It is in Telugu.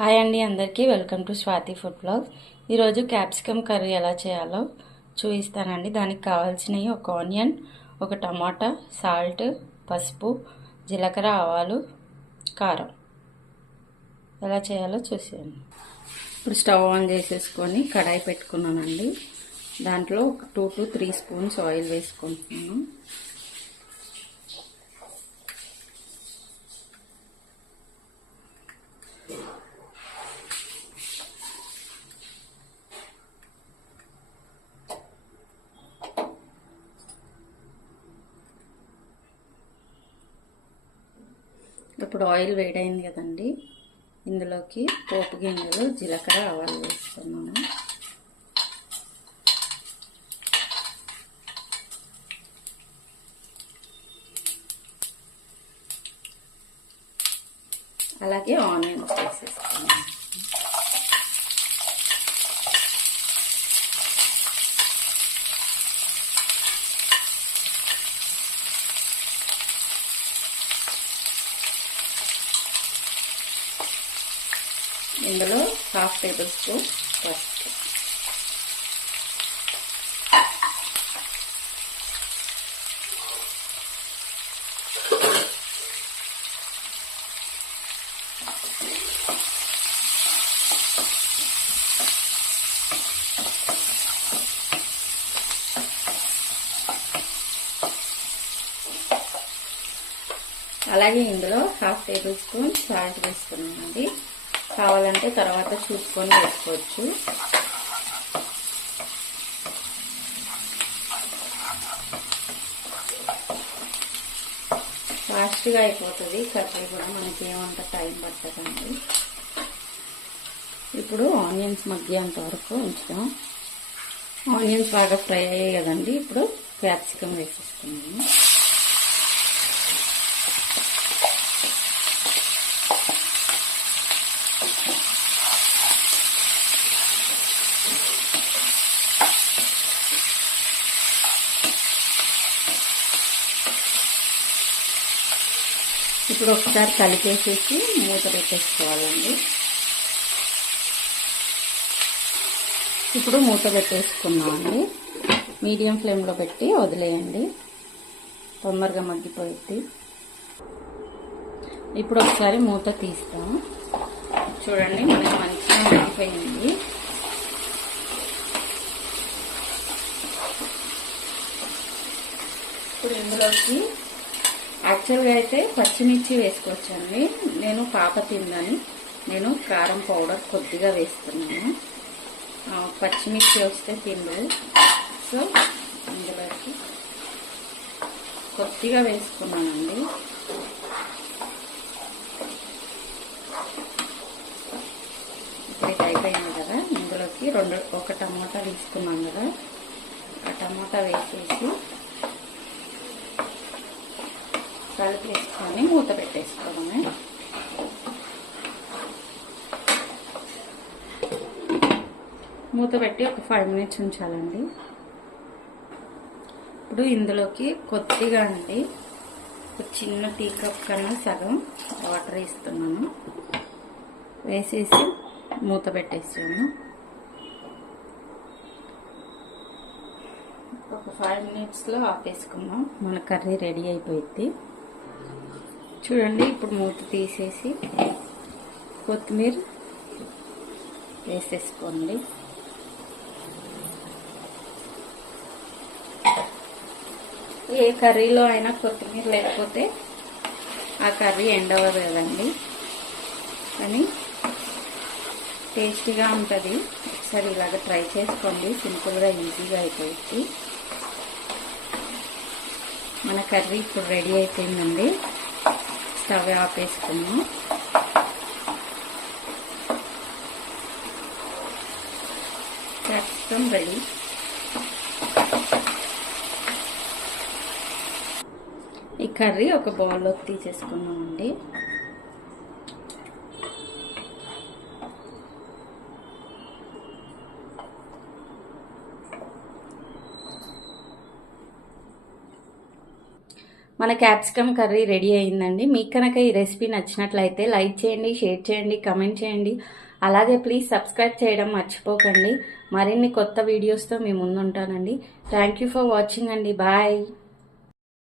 హాయ్ అండి అందరికీ welcome to Swathi food blog. ఈరోజు క్యాప్సికమ్ కర్రీ ఎలా చేయాలో చూపిస్తానండి. దానికి కావాల్సినవి ఒక ఆనియన్, ఒక టమాటా, సాల్ట్, పసుపు, జీలకర్ర, ఆవాలు, కారం. ఎలా చేయాలో చూసేయండి. ఇప్పుడు స్టవ్ ఆన్ చేసేసుకొని కడాయి పెట్టుకున్నానండి. దాంట్లో ఒక 2 to 3 స్పూన్స్ ఆయిల్ వేసుకుంటున్నాను. ఇప్పుడు ఆయిల్ వేడైంది కదండి, ఇందులోకి పోపు గింజలు, జీలకర్ర, ఆవాలు వేస్తున్నాను. అలాగే ఆనియన్స్ వేసేస్తున్నాను. ఇందులో 1/2 టేబుల్ స్పూన్ పసుపు, అలాగే ఇందులో 1/2 టేబుల్ స్పూన్ సాల్ట్ వేస్తున్నానండి. కావాలంటే తర్వాత చూసుకొని వేసుకోవచ్చు. ఫాస్ట్గా అయిపోతుంది కర్రీ కూడా, మనకి ఏమంత టైం పట్టదండి. ఇప్పుడు ఆనియన్స్ మగ్గేంత వరకు ఉంచుదాం. ఆనియన్స్ బాగా ఫ్రై అయ్యాయి కదండి, ఇప్పుడు క్యాప్సికమ్ వేసేసుకున్నాము. ఇప్పుడు ఒకసారి కలిపేసేసి మూత పెట్టేసుకోవాలండి. ఇప్పుడు మూత పెట్టేసుకున్నామండి. మీడియం ఫ్లేమ్లో పెట్టి వదిలేయండి, తొందరగా మగ్గిపోయింది. ఇప్పుడు ఒకసారి మూత తీస్తాం. చూడండి, మనకి మంచిగా మగ్గిపోయింది. ఇప్పుడు ఇందులోకి యాక్చువల్గా అయితే పచ్చిమిర్చి వేసుకోవచ్చండి. నేను పాప తిందని నేను కారం పౌడర్ కొద్దిగా వేస్తున్నాను. పచ్చిమిర్చి వస్తే తిండు, సో ఇందులోకి కొద్దిగా వేసుకున్నానండి. ఇప్పుడు అయిపోయింది కదా, ఇందులోకి ఒక టమాటా తీసుకున్నాం కదా, ఆ టమాటా వేసేసి కలిపేసుకొని మూత పెట్టేసుకోవడమే. మూత పెట్టి ఒక 5 మినిట్స్ ఉంచాలండి. ఇప్పుడు ఇందులోకి కొద్దిగా అండి, ఒక చిన్న టీ కప్ కన్నా సగం వాటర్ వేస్తున్నాను. వేసేసి మూత పెట్టేసాను. ఒక 5 మినిట్స్లో ఆపేసుకున్నాం. మన కర్రీ రెడీ అయిపోయింది. చూడండి, ఇప్పుడు మూత తీసేసి కొత్తిమీర వేసేసుకోండి. ఏ కర్రీలో అయినా కొత్తిమీర లేకపోతే ఆ కర్రీ ఎండ్ అవ్వదు కదండి, కానీ టేస్టీగా ఉంటుంది. ఒకసారి ఇలాగ ట్రై చేసుకోండి, సింపుల్గా ఈజీగా అయిపోయింది. మన కర్రీ ఇప్పుడు రెడీ అయిపోయిందండి. స్టవ్ ఆపేసుకున్నాం. Capsicum ready. ఈ కర్రీ ఒక బౌల్లోకి తీసేసుకున్నామండి. మన క్యాప్సికమ్ కర్రీ రెడీ అయిందండి. మీకు కనుక ఈ రెసిపీ నచ్చినట్లయితే లైక్ చేయండి, షేర్ చేయండి, కమెంట్ చేయండి. అలాగే ప్లీజ్ సబ్స్క్రైబ్ చేయడం మర్చిపోకండి. మరిన్ని కొత్త వీడియోస్తో మీ ముందు ఉంటానండి. థ్యాంక్ యూ ఫర్ వాచింగ్ అండి. బాయ్.